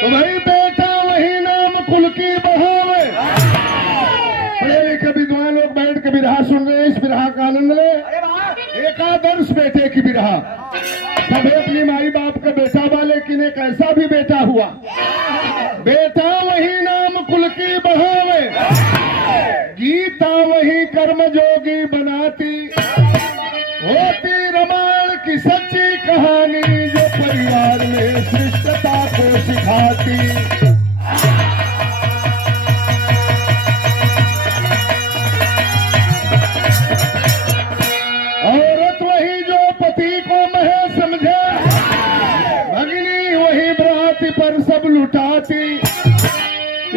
तो भाई बेटा वही नाम कुल की बढ़ावे। पढ़े लिखे विद्वान लोग बैठ के बिरहा सुन रहे हैं, इस बिरहा का आनंद ले। एक आदर्श बेटे की बिरहा। सभी अपनी माई बाप का बेटा वाले, लेकिन एक ऐसा भी बेटा हुआ, बेटा वही नाम कुल की बढ़ावे, गीता वही कर्म जोगी बनाती, होती रामायण की सच्ची कहानी जो परिवार में शिष्टता को सिखाती। औरत वही जो पति को मह समझे, भगनी वही बराती पर सब लुटाती,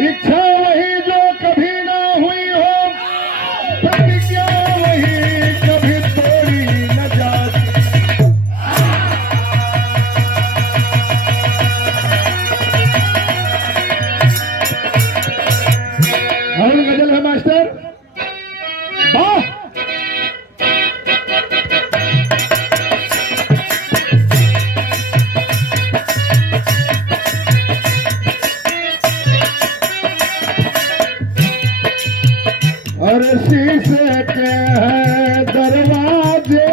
इच्छा वही जो कभी ना हुई हो, प्रतिज्ञा वही कभी तोड़ी न जाती। और गजल है मास्टर, वाह। और शीशे के हैं दरवाजे,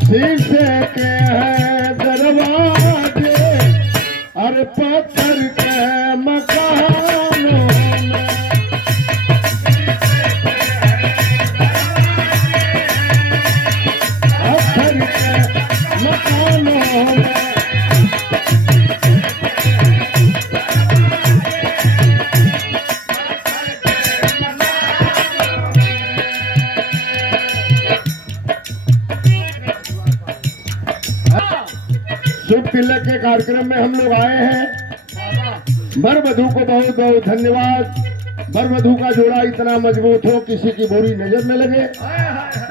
शीशे के हैं दरवाजे, और पत्थर के मकानों में, पत्थर के मकानों में। शुभ तिलक के कार्यक्रम में हम लोग आए हैं। वर वधू को बहुत बहुत धन्यवाद। वर वधू का जोड़ा इतना मजबूत हो, किसी की बुरी नजर न लगे।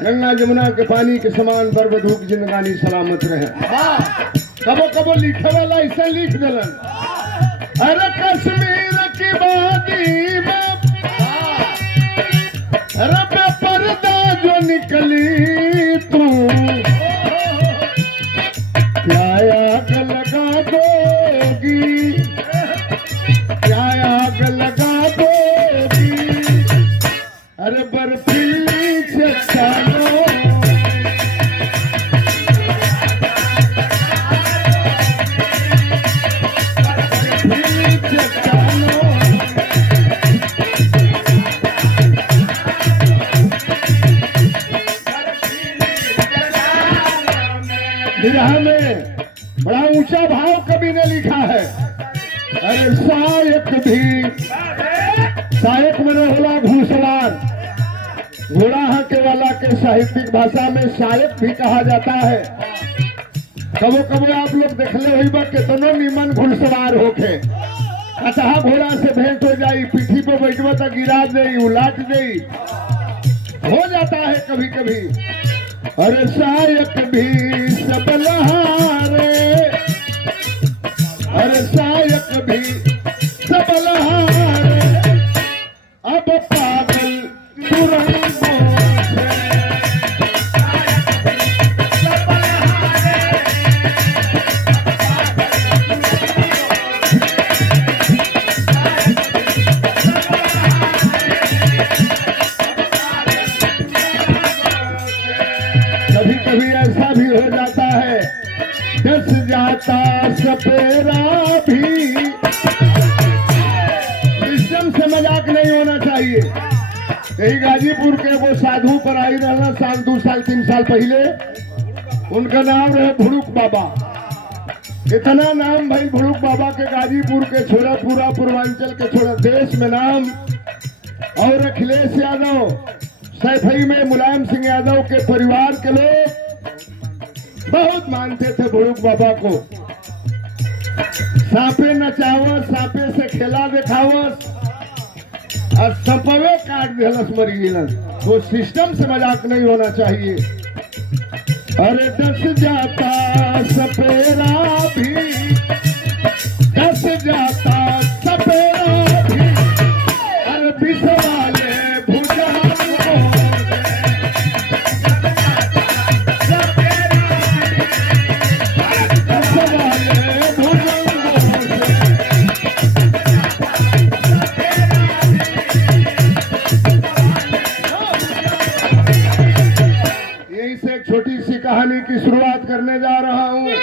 गंगा जमुना के पानी के समान वर वधू की जिंदगानी सलामत रहे। कबो कबो लिखे वाला ऐसा लिख दिलन, अरे कश्मीर की वादी में अरे पर्दा जो निकली तू, क्या आग लगा दोगी, क्या आग लगा दोगी, अरे बर्फीली चट्टानों, बर्फीली चट्टानों। विरह में बड़ा ऊंचा भाव कवि ने लिखा है। अरे सायक भी, सायक में होला घुड़सवार, घोड़ा हके वाला के साहित्यिक भाषा में सायक भी कहा जाता है। कबो कबो आप लोग देखले हुई बा कितनो निमन घुड़सवार होके, अतः घोड़ा से भेंट हो जाई, पीठी पे बैठवा तो गिरा दे, उलाट दे, हो जाता है कभी कभी। अरे सायक भी सबलहारे, अरे सायक भी सबलहारे, अब पागल तुरंगों से, कभी कभी ऐसा भी हो जाता है, दस जाता सपेरा भी। सिस्टम से मजाक नहीं होना चाहिए। यही गाजीपुर के वो साधु पर आई रहना साल 2 साल 3 साल पहले, उनका नाम रहे भुड़ुक बाबा। इतना नाम भाई भुड़ुक बाबा के, गाजीपुर के छोड़ा, पूरा पूर्वांचल के छोड़ा, देश में नाम। और अखिलेश यादव, सैफई में मुलायम सिंह यादव के परिवार के लोग बहुत मानते थे भुड़ुक बाबा को। सांपे नचावस, सांपे से खेला दिखावस, और सपवे काट दिलस मरी गिलस। वो सिस्टम से मजाक नहीं होना चाहिए। अरे दस जाता सपेरा भी, दस जाता सपेरा भी, अरे बिसवाले भुजाओं से, बिसवाले भुजाओं बात करने जा रहा हूँ।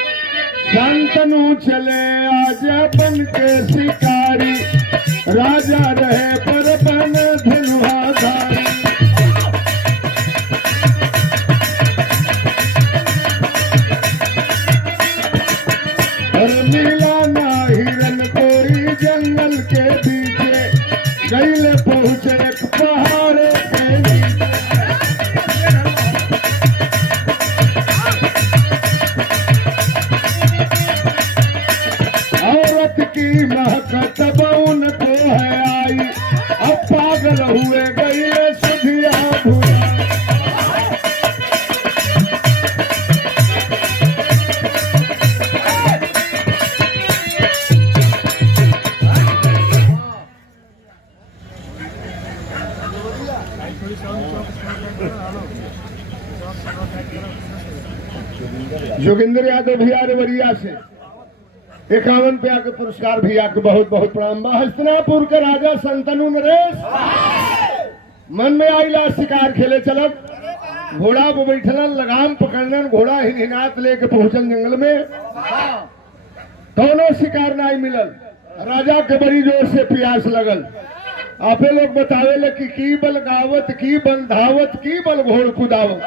शांतनु चले आज बन के शिकारी, राजा रहे पर बन धनुहाधारी। और मिला ना हिरन कोई जंगल के पीछे, गईले पहुंचे एक पहाड़ के नीचे। औरत की महकत बउन को है आई, अब पागल हुए गईले सुधिया भुआ। जोगिंदर यादव भैया रेवरिया से 51 रुपया के पुरस्कार भैया के बहुत बहुत प्रणाम। हस्तिनापुर के राजा संतनु नरेश मन में आईला शिकार खेले चलत, घोड़ा को बैठलन, लगाम पकड़न, घोड़ा हिनहिनात लेके पहुंचन जंगल में। दोनों शिकार नहीं मिलल, राजा के बड़ी जोर से प्यास लगल। आपे लोग बतावे कि बल गावत, की बल धावत, की बल घोड़ कुदावत।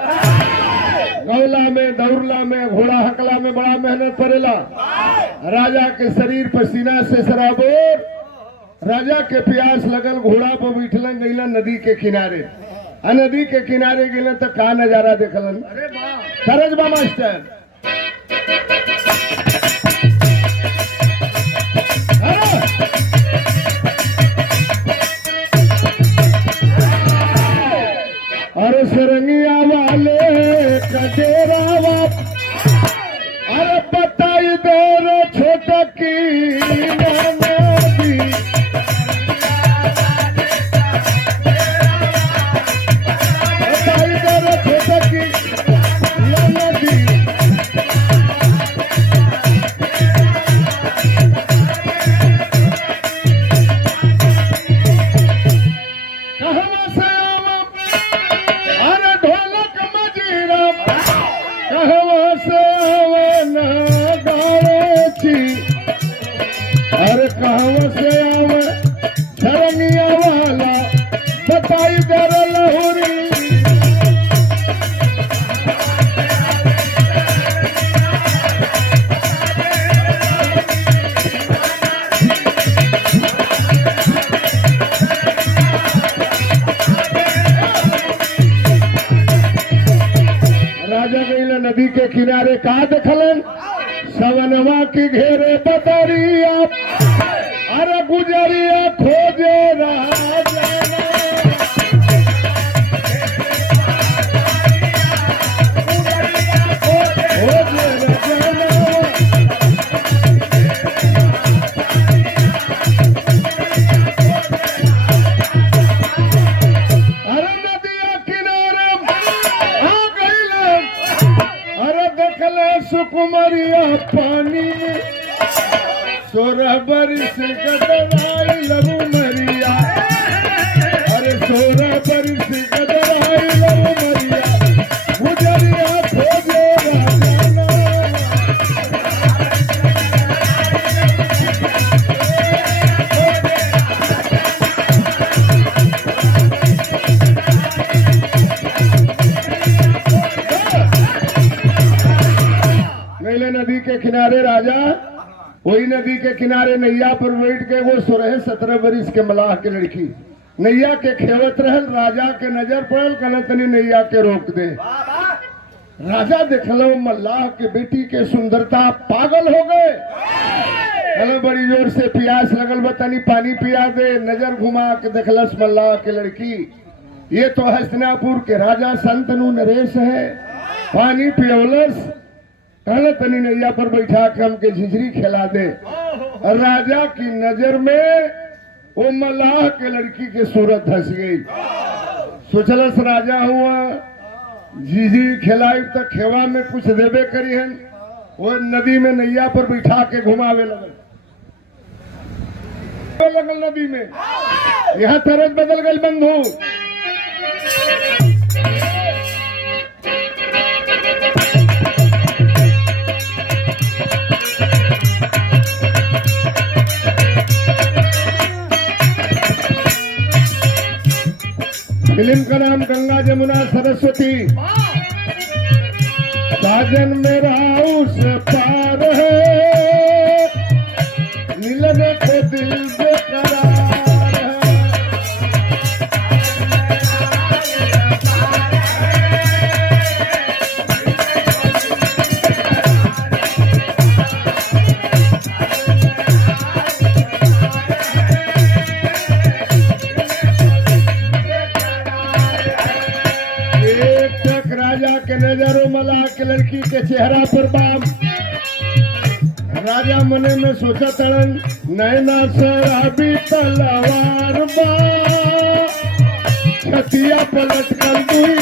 गौला में, दौड़ला में, घोड़ा हकला में बड़ा मेहनत पड़ेला। राजा के शरीर पसीना से सराबोर, राजा के प्यास लगल, घोड़ा पर बैठलन, गईलन नदी के किनारे। नदी के किनारे गईलन तो का नजारा देखलन। सरज बा मास्टर अरे सरंगिया वाले कडेरावा, अरे बताई दे रे छोटा की नदी। बताई दे रे छोटा की नदी। कहवा से आवा, अरे ढोलक मजीरा, कहवा से आवे न गावे छी। अरे कहवा से आवे सरंगिया वाला, बताई दे रे लहुरी। राजा गईला नदी के किनारे का देखलन, सवनवा की घेरे बदरिया, अरे गुजरिया खोजे राजा। अरे नदिया किनारे आ गईलन, अरे देखले सुकुमरिया पानी में, 16 बरिस गदराई लबू मरिया। अरे 16 बरिस गदराई लबू मरिया, गुजरिया खोजे राजाना। गईले नदी के किनारे राजा, वही नदी के किनारे नैया पर बैठ के वो 16-17 बरिस के मलाह के लड़की नैया के खेवत रहल। राजा के नजर पड़ल, कहल तनी नैया के रोक दे। राजा देखलो मल्लाह के बेटी के सुंदरता, पागल हो गए। कहल बड़ी जोर से प्यास लगल, बतानी पानी पिया दे। नजर घुमा के देखलस मल्लाह के लड़की, ये तो हस्तिनापुर के राजा संतनु नरेश है। पानी पियोलस, कहल तनी नैया पर बैठा के हमके झिझरी खिला दे। राजा की नजर में वो मल्लाह के लड़की के सूरत धस गई। सोचलस राजा हुआ, झिझरी खिलाई तो खेवा में कुछ देवे करी है। वो नदी में नैया पर बैठा के घुमावे लगल नदी में। यहाँ तरज बदल गई बंधु। नाम गंगा जमुना सरस्वती, साजन मेरा उस पार है, मिलने को दिल बेकरार है। के नजरों मला के लड़की के चेहरा पर बाम, राजा मने में सोचा तड़न नैना शराबी तलवार बा, छतिया पलट कर दुई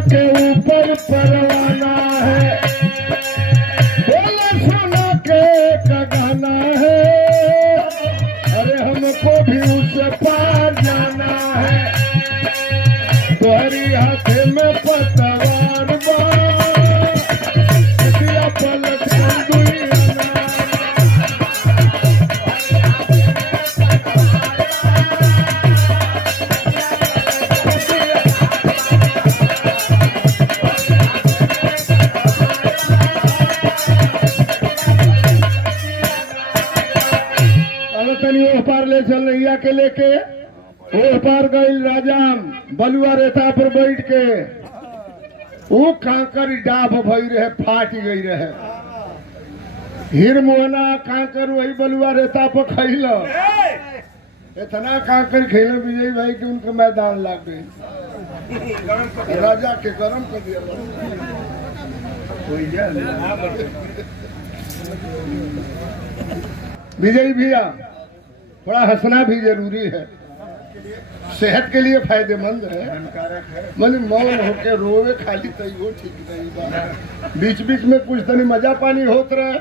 के ऊपर परवाना है, बोले सोना के गाना है, अरे हमको भी उस पार जाना है, तुम्हारी हाथे में पतवार बा, पलट कर दुनिया। पार ले चल नैया के लेके वो पार गई, राजा बलुआ रेता पर बैठ के वो कांकर डाब भई रहे, फाट गई रहे, हिर मोहना कांकर वही बलुआ रेता पर खैल, इतना कांकर खेल विजय भाई कि उनके मैदान लग गई, राजा के गरम कर दिया। विजय भैया थोड़ा हंसना भी जरूरी है, सेहत के लिए फायदेमंद है, मन मौन होके रोवे खाली तई वो ठीक नहीं बा, बीच बीच में कुछ तनी मजा पानी होत रहे।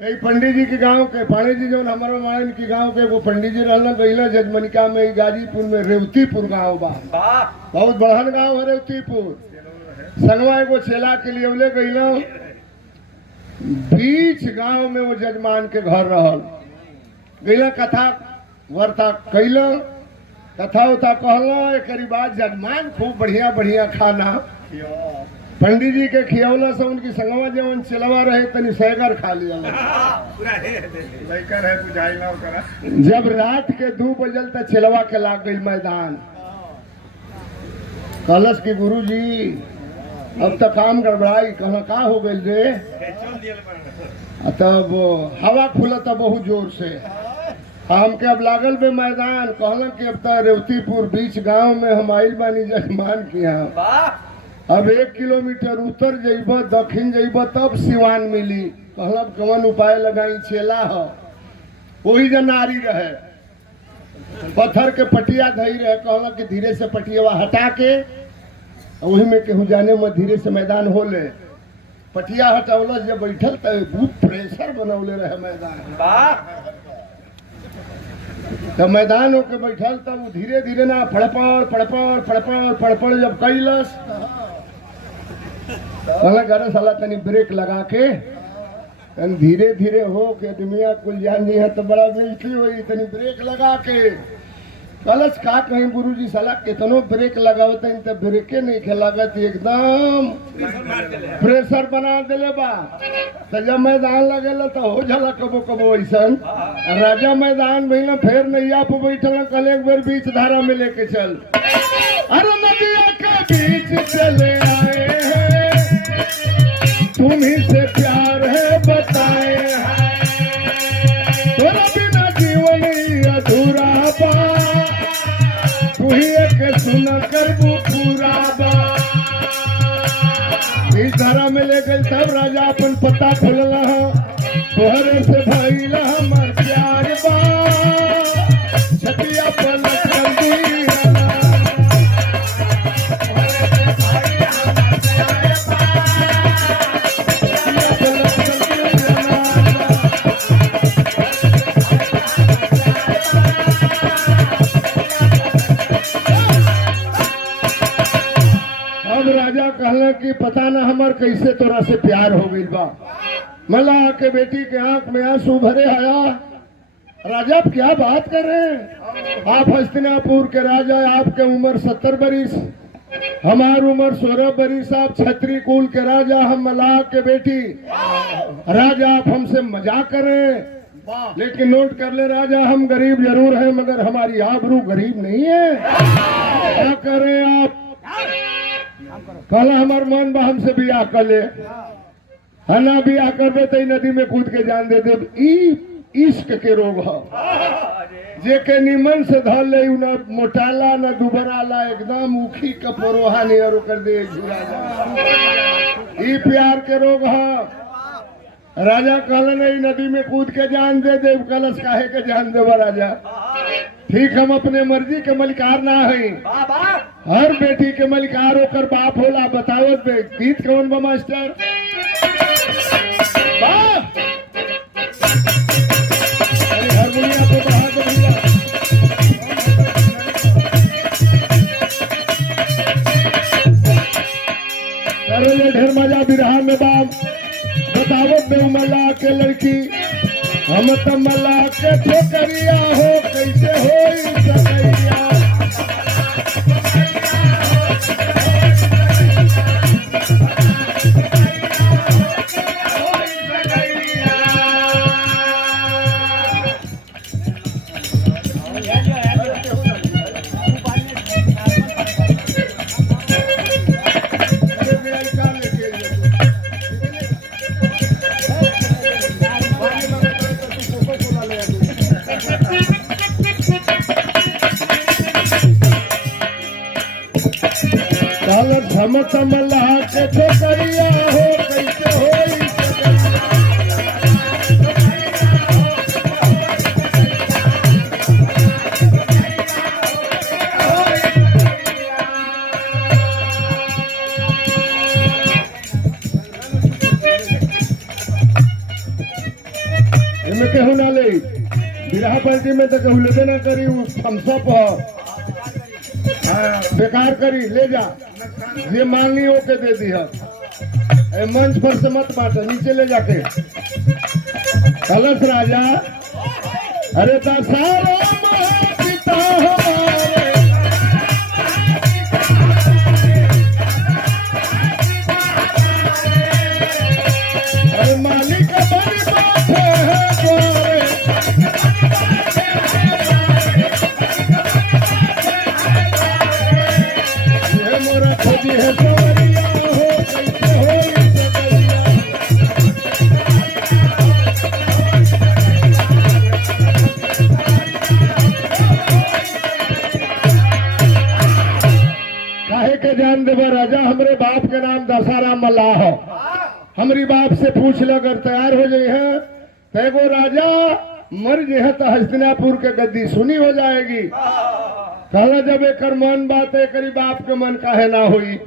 यही पंडित जी के गांव के पाणी जी जो हमारा मायन की गांव के वो पंडित जी रहना गईला जजमनिका में, गाजीपुर में रेवतीपुर गांव बा, बहुत बढ़न गांव है रेवतीपुर। संगवा एगो छेला के लिए बोले गईला, बीच गांव में वो जजमान के घर रहल, गईला कथा वार्ता कैल, कथा उथा कहला, एक बाद जजमान खूब बढ़िया बढ़िया खाना पंडित जी के खियौला से उनकी संगवा जवन चलवा रहे तनी सैगर खा लिया। जब रात के 2 बजल तक चलवा के लाग गई मैदान, कलश की गुरु जी अब तक काम गड़बड़ाई, कहना का हो गई रे, तब हवा खुलता बहुत जोर से, हमके अब लागल बे मैदान, कहला कि अब तक रेवतीपुर बीच गांव में हम आइल बानी जजमान की यहाँ, अब 1 किलोमीटर उतर जइब दक्षिण जइब तब सिवान मिली, कहला कौन उपाय लगाई, चेला हो वही जनारी रहे, पत्थर के पटिया धई रहे, कहला कि धीरे से पटिया हटा के वही में केहू जाने में धीरे से मैदान हो ले, पटिया हटावल जब बैठल तब प्रेशर बनौले रहे मैदान, जब मैदान होके बैठल तब धीरे धीरे ना फड़पड़ फड़पड़ फड़पड़ फड़पड़ जब कैलस, कहला साला तनी ब्रेक लगा के धीरे धीरे हो के दुनिया कुल जान जी है तो बड़ा मिलती हुई, तनी ब्रेक लगा के कलश का कहीं गुरुजी साला कितनो ब्रेक लगावत है तो ब्रेके नहीं खेलागत, एकदम प्रेशर बना दिले बा, तो जब मैदान लगेला तो हो जाला कबो कबो ऐसन, राजा मैदान भइला फिर नैया पे बैठल, कल एक बार बीच धारा में लेके चल, अरे नदिया के बीच चले आए हैं, तुम्हीं से प्यार है बताए हैं, तोरा बिना जीवन अधूरा बा, तू ही एक सुन कर पूरा बा। इस धारा में ले गई तब राजा अपन पता खुलला, तोहरे से भइला हमर प्यार बा, छतिया पलट कर दिया, हमर कैसे तोरा से प्यार हो गई बा। मल्लाह के बेटी के आंख में आंसू भरे आया। राजा आप क्या बात कर रहे हैं? आप हस्तिनापुर के राजा, आपके उम्र 70 बरिस, हमार उम्र 16 बरिस, आप छत्री कुल के राजा, हम मल्लाह के बेटी। राजा आप हमसे मजाक कर रहे हैं, लेकिन नोट कर ले राजा, हम गरीब जरूर हैं मगर हमारी आबरू गरीब नहीं है। क्या कर रहे हैं आप? कल हमार मन बा हमसे बियाह कर ले, है ना? बियाह करबे तो नदी में कूद के जान दे दे। इश्क के रोग है, जे के निमन से धर ले, न मोटाला न दुबराला, एकदम उखी कपरोहा नियर कर दे। ई प्यार के रोग है। राजा कहल नहीं नदी में कूद के जान दे देव, कलश काहे के जान देवा राजा? ठीक, हम अपने मर्जी के मलिकार ना है, हर बेटी के मलिकार होकर बाप होला। बताओ बे गीत कौन बा मास्टर? हारमोनिया पे बढ़ा दो भैया। करे ढेर मजा बिरहा में बाप। बतावत बे मल्लाह के लड़की, हम तो मल्लाह के छोकरिया हो, कैसे हो सकैया? हम तो मल्लाह के छोकरिया हो, कैसे हो इनमें केहू ना ले। बिरहा पार्टी में तो कहू लेबे ना करी, थम्सअप बेकार करी, ले जा ये मांगी ओके दे दी है। मंच पर से मत बांट, नीचे ले जाके। कलश राजा, अरे दशहरा पिता हमारे, अरे मालिक बड़ी बात है गोरे, ये मोरा खोजी है सवरिया हो, कैसे हो सकैया? काहे के जान देवा राजा, हमरे बाप के नाम दशहरा मल्लाह हो। हमारी बाप से पूछ ले, अगर तैयार हो जाए है तो एगो राजा मर जे तो हस्तिनापुर के गद्दी सुनी हो जाएगी। कहला जब एक मन बात है, करी बाप के मन काहे ना हुई।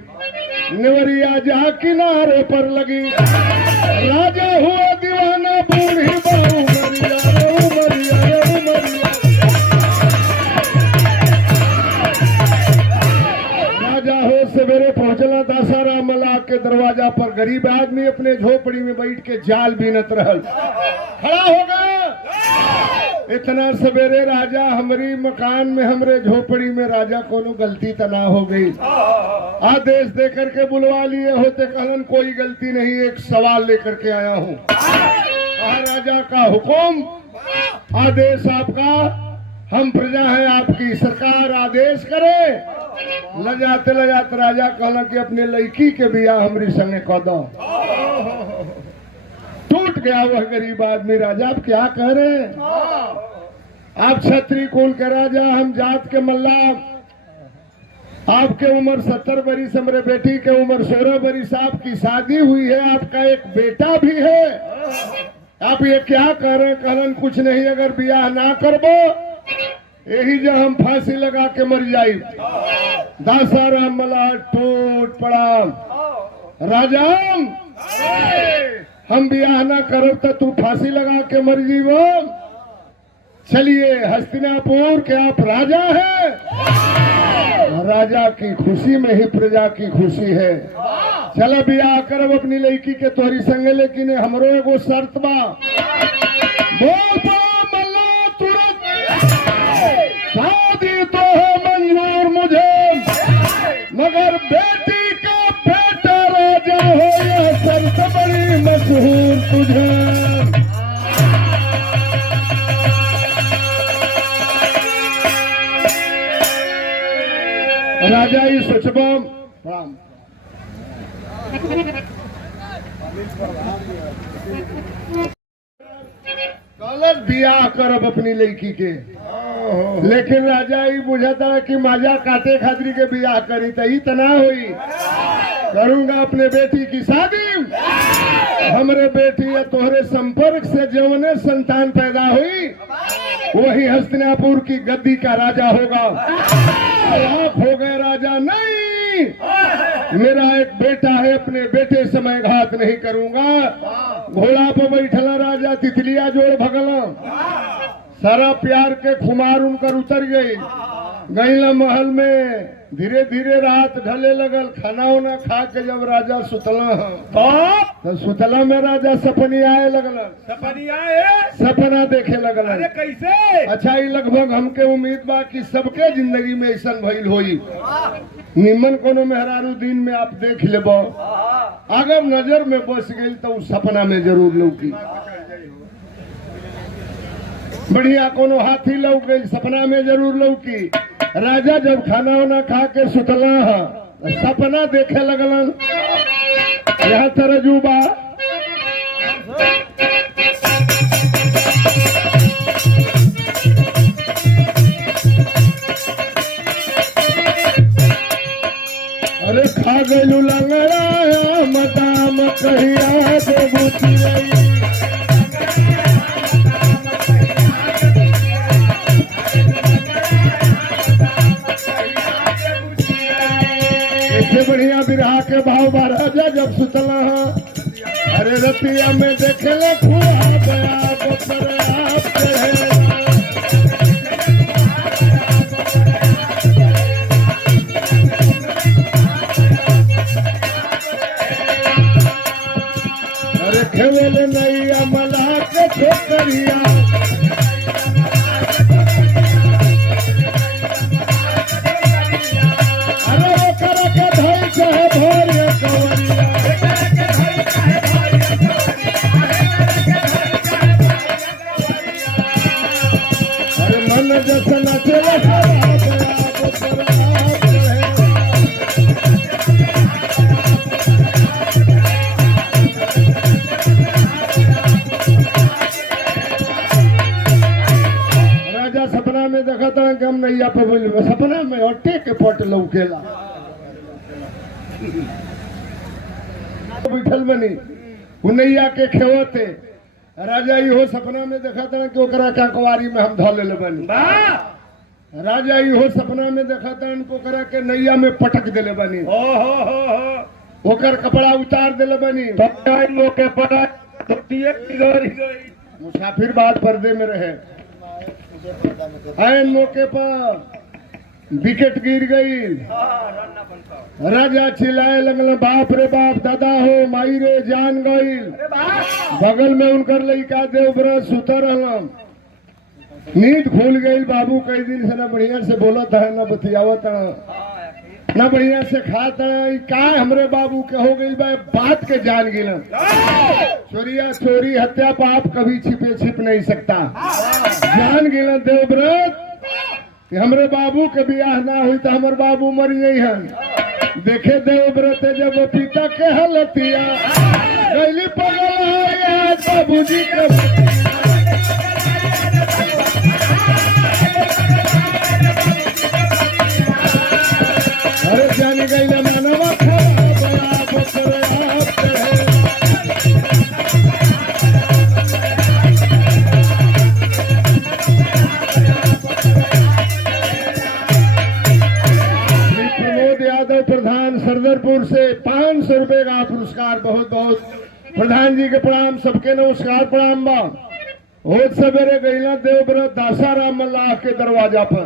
नेवरिया जहाँ किनारे पर लगी, राजा हुआ दीवाना, बूढ़ी बहू मरिया रे मरिया रे मरिया। राजा हो सवेरे पहुंचला दशहरा मल्लाह के दरवाजा पर। गरीब आदमी अपने झोपड़ी में बैठ के जाल बीनत रहल, खड़ा हो गया। इतना सवेरे राजा हमारी मकान में, हमरे झोपड़ी में, राजा कोनो गलती तो ना हो गई। आदेश देकर के बुलवा लिए होते, कहलन कोई गलती नहीं, एक सवाल लेकर के आया हूँ। राजा का हुक्म, आदेश आपका, हम प्रजा है आपकी, सरकार आदेश करे। लजाते लजाते राजा कहला कि अपने लड़की के बियाह हमारी संगे कह दो। टूट गया वह गरीब आदमी। राजा आप क्या कह रहे हैं? आप छत्री कुल के राजा, हम जात के मल्लाह। आपके उम्र 70 बरिस, हमारे बेटी के उम्र 16 बरिस, आपकी शादी हुई है, आपका एक बेटा भी है। आप ये क्या कह रहे हैं? कहलन कुछ नहीं, अगर बियाह ना करबो यही जो हम फांसी लगा के मर जाई। दशहरा मल्लाह टूट पड़ा। राजा हम बियाह ना करो तो तू फांसी लगा के मर जीवो। चलिए हस्तिनापुर के आप राजा हैं, राजा की खुशी में ही प्रजा की खुशी है। चलो बियाह करब अपनी लड़की के तोहरी संगे, लेकिन हमरो एगो शर्त बा। बोल पा मल्ला तुरंत, शादी तो है मंजूर मुझे, मगर बेटी का बेटा राजा हो यह शर्त बड़ी मशहूर तुझे। राजा ही सोचबो राम गलत बियाह करब अपनी लड़की के, लेकिन राजा ही बुझाता कि मजा काटे खातिर के बियाह करी तो ही तना हुई। करूंगा अपने बेटी की शादी, हमरे बेटी या तोहरे संपर्क से जौने संतान पैदा हुई वही हस्तिनापुर की गद्दी का राजा होगा। आप हो गए राजा नहीं, मेरा एक बेटा है, अपने बेटे से मैं घात नहीं करूंगा। घोड़ा पे बैठला राजा तितलिया जोड़ भगला, सारा प्यार के खुमार उनकर उतर गई। गईला महल में, धीरे धीरे रात ढले लगल। खाना उना खा के जब राजा सुतला तो सुतला में राजा सपनी आए लगल। सपनी आए, सपना देखे लगल। अरे कैसे? अच्छा ही लगभग हमके उम्मीद बा कि सबके जिंदगी में ऐसा भइल होई। निमन कोनो मेहरारू दिन में आप देख लेबो, अगर नजर में बस गई तो उस सपना में जरूर लौकी। बढ़िया कोनो हाथी लौक गई, सपना में जरूर लौकी। राजा जब खाना वाना खा के सुतला है, सपना देखे लगलन। यहाँ तरजुबा अरे खा गलू लंगड़ा मदाम कहिया दे बुझी। बढ़िया बिरहा के भाव महाराजा जब सुतला है, अरे रतिया में देखले खुआ गया बपर आप अरे खेले नैया मला के छोकरिया, सपना में देखा था कि हम नैया पे बोल, सपना में अट्टे के पट लौकेला बैठल बनी नैया के खेवते। राजा इहो सपना में देखा था कि ओकरा का कुंवारी में हम धले बनी। राजा इहो सपना में देखा था ओकरा के नैया में पटक दिले बनी। ओकर कपड़ा उतार दिले बनी। मुसाफिर बात पर्दे में रहे, ऐन मौके पर विकेट गिर गई। राजा चिल्लाए लगल, बाप रे बाप, दादा हो माई रे जान गई। बगल में उनकर लड़का देवव्रत सुतर रहल, नींद खुल गई। बाबू कई दिन से ना बढ़िया से बोलत है, ना बतियावत है, ना बढ़िया से खाता है। का हमरे बाबू के हो गई बात के जान गिलन। चोरिया चोरी हत्या पाप कभी छिपे छिप नहीं सकता। जान गिलन देवव्रत हमरे बाबू के बियाह ना हुई तो हमर बाबू मर गई हन। देखे देवव्रत जब पिता के हलतिया गैली पगल बाबूजी के। अरे जान गई मानवा प्रधान सरदरपुर से 500 रुपए का पुरस्कार। बहुत बहुत प्रधान जी के प्रणाम, सबके नमस्कार प्रणाम बा। रोज सवेरे गईला देवव्रत दासाराम मल्लाह के दरवाजा पर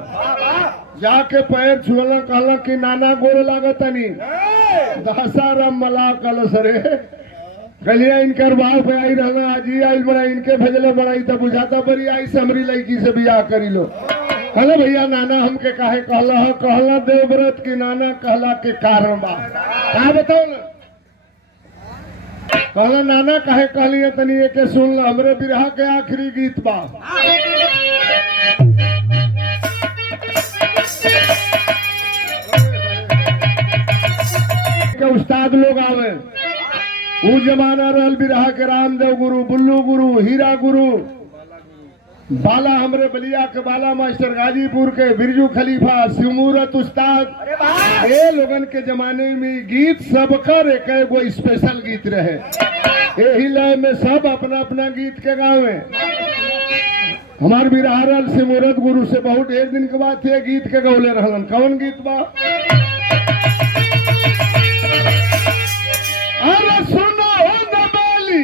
जाके पैर छुअला, कहला कि नाना गोर लागतनी। दासाराम मल्लाह कहल सरे गलिया इनकर बाप आई रहना, आज ही आई बड़ा, इनके भेजले बड़ा, तब बुझाता बड़ी आई समरी लड़की से बियाह करी लो। कहले भैया नाना हमके काहे कहला, कहला देवव्रत की नाना कहला के कारण बा, का बताओ ना। कहला नाना काहे कहलिए तनी एके सुन ला, हमरे बिरहा के आखिरी गीत बा। के उस्ताद लोग आवे, वो जमाना रहल बिरहा के रामदेव गुरु, बुल्लू गुरु, हीरा गुरु, बाला हमरे बलिया के बाला मास्टर, गाजीपुर के बिरजू खलीफा, सिमूरत उस्ताद, ये लोगन के जमाने में गीत सबकर एक एगो स्पेशल गीत रहे। यही लय में सब अपना अपना गीत के गावे। हमार बिरहा रहल सिमूरत गुरु से बहुत ढेर दिन के बाद थे गीत के गौले रहलन। कौन गीत बा? अरे सुनो न बेली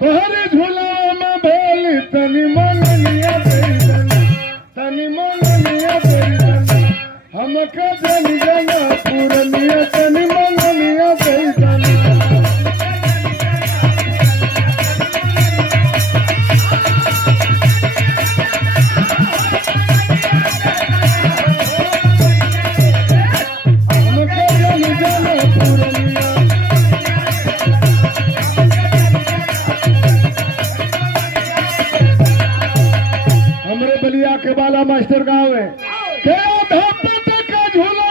तोहरे झूला में भेली, तनी मननिया बेली, तनी मननिया बेली, हमके जन जना पूरनिया, तनी मननिया बेली। के बाला मास्टर गाँव है का झूला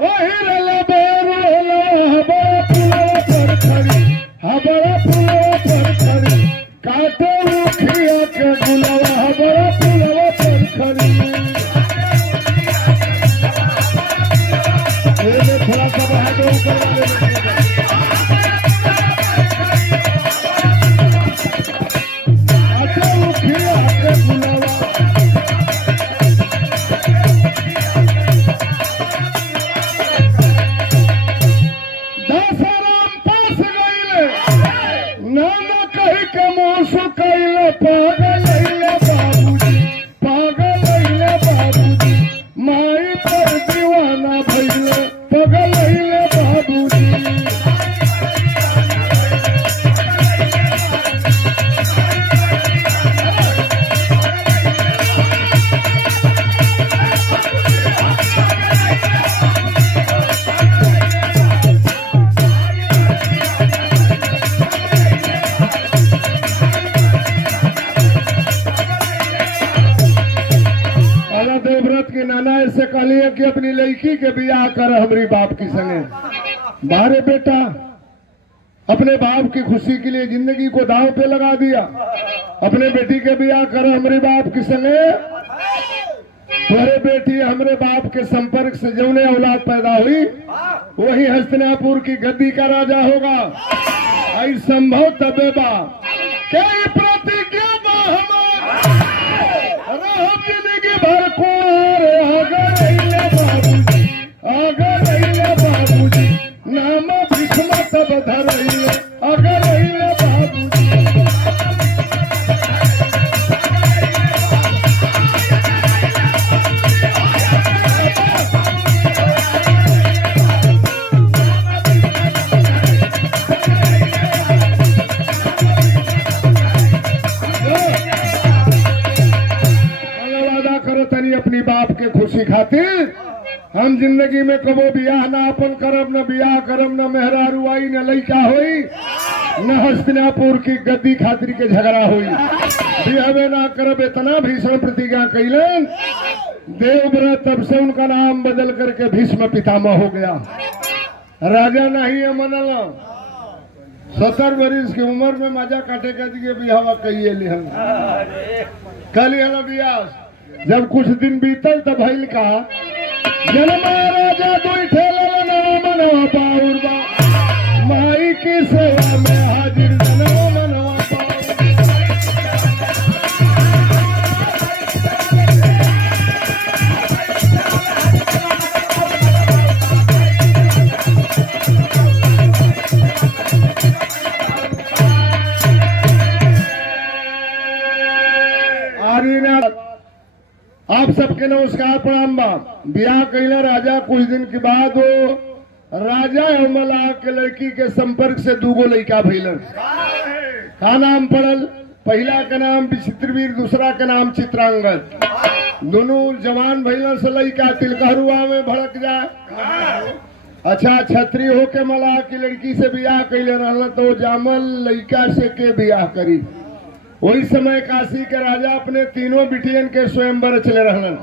वही रला बेरोला, हबड़ा पुलवा पर खड़ी, हबड़ा पुलवा पर खड़ी, काटे रुखिया के गुलवा, हबड़ा पुलवा पर खड़ी। थोड़ा सा बढ़ा दो ऊपर वाले से कहलिए कि अपनी लड़की के बियाह कर हमारी बाप की संगे। बारे बेटा अपने बाप की खुशी के लिए जिंदगी को दांव पे लगा दिया, अपने बेटी के बियाह कर हमारे बाप की संगे। तुम्हारे बेटी हमारे बाप के संपर्क से जौने औलाद पैदा हुई वही हस्तिनापुर की गद्दी का राजा होगा। आई संभव तबे बा कई प्रतिज्ञा बा हमार जिंदगी भर को बाबूजी नाम भीष्म तब धरइले, अगर रहिले बाबूजी। वादा करो तनी अपनी बाप के खुशी खातिर हम जिंदगी में कबो बियाह ना अपन करब, न बियाह करब, न मेहरारू आई, न लइका होई, न हस्तिनापुर की गद्दी खातिर के झगड़ा हुई। बियाह ना करब इतना भीषण प्रतिज्ञा कैलन। देवव्रत तब से उनका नाम बदल करके भीष्म पितामह हो गया। राजा नहीं है मनल 70 वर्ष की उम्र में मजा काटे का दिए बिहावा कहिए लिहन कल बियाह। जब कुछ दिन बीतल तब भइल का जन्मा राजा दुई ठेला मनवा पाउर बा, माई की सेवा में हाजिर जनवा मनवा पाउर। आदिनाथ आप सबके नमस्कार प्रणाम बा। ब्याह कैला राजा कुछ दिन के बाद वो राजा मल्लाह के लड़की के संपर्क से दूगो लड़का भइलन। का नाम पड़ल? पहला का नाम विचित्रवीर, दूसरा का नाम चित्रांगद। दोनों जवान भइलन से लड़का तिलकहरुआ में भड़क जाए। अच्छा छत्री होके मल्लाह की लड़की से ब्याह कैले रहल तो जामल लड़का से के ब्याह करी। वही समय काशी के राजा अपने तीनों बिटियन के स्वयंवर चले रहलन।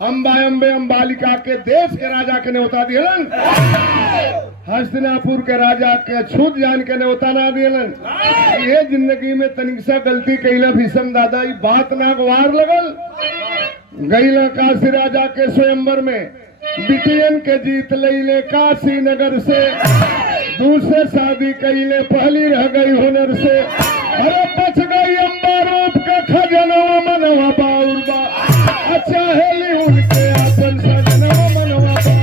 अम्बा अम्बे अम्बालिका के देश के राजा के न्योता दिलन। हस्तिनापुर के राजा के छूत जान के न्योता ना दिलन। ये जिंदगी में तनिक सा गलती कैला भीषम दादा ई बात ना गवार लगल। गईला काशी राजा के स्वयंवर में बिटियन के जीत लैले काशी नगर से। दूसरे शादी कैले पहली रह गई हुनर से। अरे बच गई अम्बा रूप का खजनवा मनवा बाउरबा। अच्छा हेली उनके आपन सजनवा मनवा बाउरबा।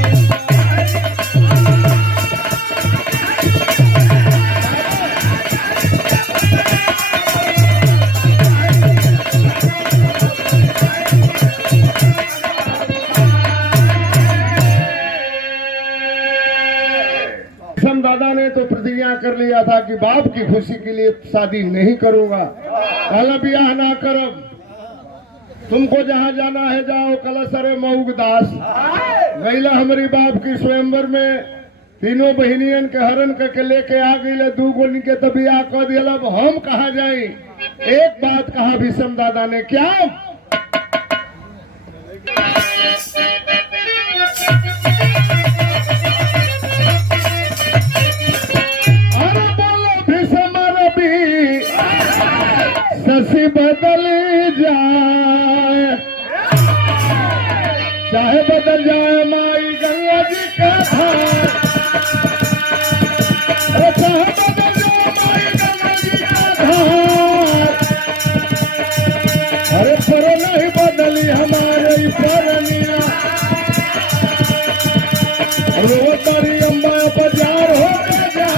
दादा ने तो प्रतिज्ञा कर लिया था कि बाप की खुशी के लिए शादी नहीं करूंगा। कल ब्याह ना करब। तुमको जहां जाना है जाओ। कल सरे मऊग दास गईला हमारी बाप की स्वयंवर में तीनों बहनियन के हरण करके लेके आ गई। दू गो के तो ब्याह कर दिया। अब हम कहा जाए? एक बात कहा भीषम दादा ने, क्या? शशि बदल जाए चाहे बदल जाए माई गंगा जी का धार। चाहे बदल जाए माई गंगा जी का धार। अरे पर नहीं बदली हमारे परनिया। रोतारी अम्बा बाजार हो गया।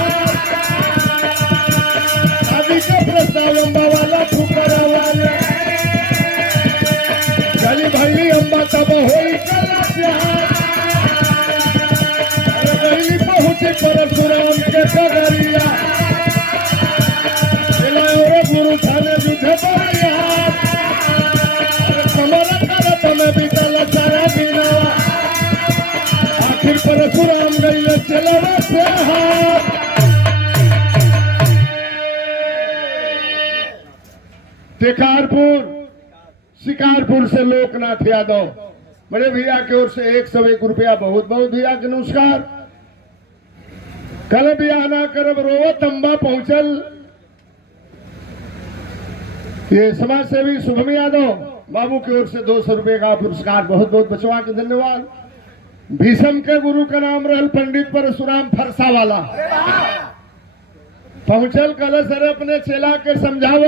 शादी का प्रस्ताव अम्बा वाला फुकरा वाले चली भाई अम्बा तब होई गई पहुंचे परशुराम के सगरिया। गुरु थाने युद्ध समर करत में बीतल सारा दिना। आखिर परशुराम गई चलवा से हाथ। शिकारपुर से लोकनाथ यादव बड़े भैया की ओर से 101 रुपया बहुत बहुत भैया के नमस्कार। कल ब्याह ना करब रोवत अम्बा पहुंचल। ये समाज सेवी शुभम यादव बाबू की ओर से 200 रुपये का पुरस्कार बहुत बहुत बचवा के धन्यवाद। भीषम के गुरु का नाम रहल पंडित परशुराम फरसा वाला। पहुंचल कल सर अपने चेला के समझाव।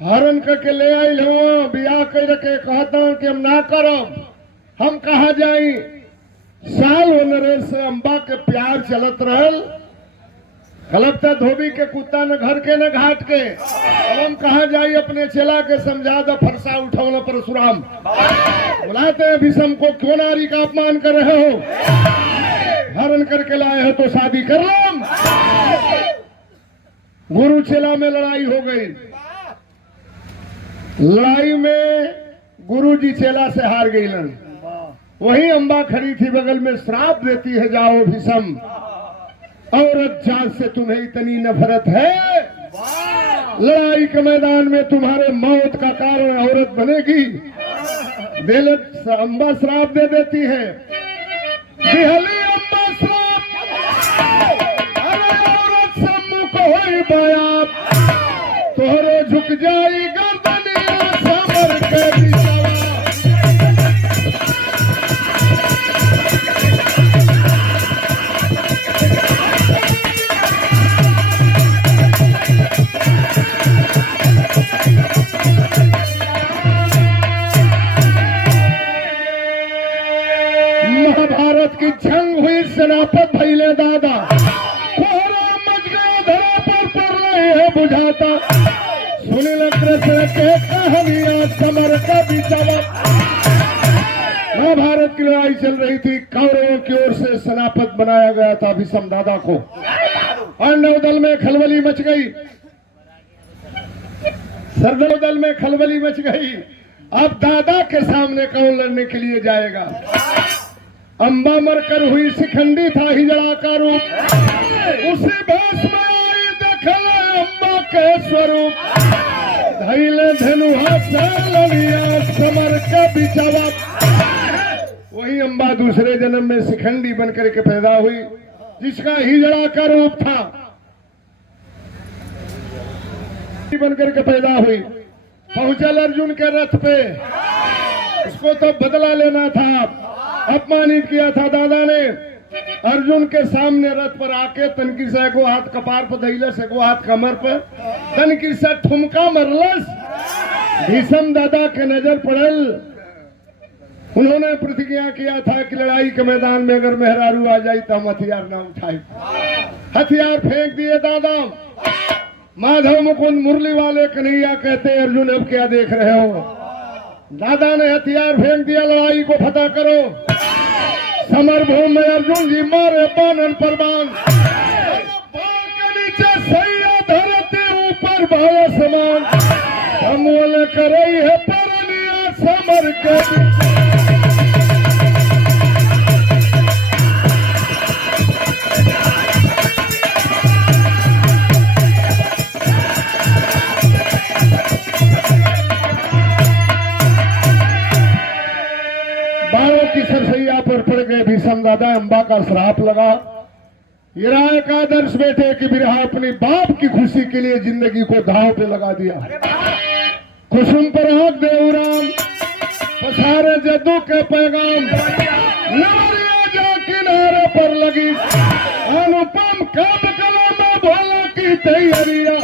हरण करके ले आई लो ब्याह कर के कहता कि हम ना करब। हम कहा जाई? साल होने से अम्बा के प्यार चलत रहल। कलपता धोबी के कुत्ता न घर के न घाट के। अब हम कहा जाई? अपने चेला के समझा दो। फरसा उठाओ परशुराम बुलाते हैं भीषम को। क्यों नारी का अपमान कर रहे हो? हरण करके लाए हो तो शादी कर लो। गुरु चेला में लड़ाई हो गई। लड़ाई में गुरुजी चेला से हार गई। वही अम्बा खड़ी थी बगल में श्राप देती है, जाओ भीषम औरत जात से तुम्हें इतनी नफरत है। लड़ाई के मैदान में तुम्हारे मौत का कारण औरत बनेगी। अम्बा श्राप दे देती है। बिहली अम्बा श्राप। अरे औरत से मुख होई बयाप। तोहरे झुक जाई गर्दनिया समर के दिशवा। महाभारत की जंग हुई। सेनापत भैले दादा कोहरा मच गया। धरा पर पड़ रहे हैं बुझाता। सुनिल कृष्ण समर का बिचावा। महाभारत की लड़ाई चल रही थी, कौरवों की ओर से सेनापति बनाया गया था भीष्म दादा को। पांडव दल में खलबली मच गई, सरदार दल में खलबली मच गई। अब दादा के सामने कौन लड़ने के लिए जाएगा? अंबा मरकर हुई शिखंडी था हिजड़ा का रूप, उसी भेष में आई देखल अंबा के स्वरूप। धैले धनुहा लड़िया समर का बिचावा। वही अंबा दूसरे जन्म में शिखंडी बनकर के पैदा हुई, जिसका हिजड़ा का रूप था, बनकर के पैदा हुई। पहुंचल अर्जुन के रथ पे, उसको तो बदला लेना था। अपमानित किया था दादा ने। अर्जुन के सामने रथ पर आके तनकी से एगो हाथ कपार पर धैलस, एगो हाथ कमर पर, तनकी से ठुमका मरलस। भीष्म दादा के नजर पड़ल। उन्होंने प्रतिज्ञा किया था कि लड़ाई के मैदान में अगर मेहरारू आ जाए तो हम हथियार ना उठाए। हथियार फेंक दिए दादा। माधव मुकुंद मुरली वाले कन्हैया कहते, अर्जुन अब क्या देख रहे हो? दादा ने हथियार फेंक दिया, लड़ाई को फतह करो। समर भूमि में अर्जुन जी मारे बानन पर बाण, के नीचे सैया धरती ऊपर भाया समान। हमोल करे है परनिया समर के सरसैया पर पड़ गए भीष्म दादा। अंबा का श्राप लगा। हीरा का आदर्श बेटे कि बिरहा अपनी बाप की खुशी के लिए जिंदगी को दांव पे लगा दिया। कुसुम पर आंख देवराम पसारे जद्दू के पैगाम, नारिया जा किनारे पर लगी। अनुपम कब कला में भोला की तैयारियां।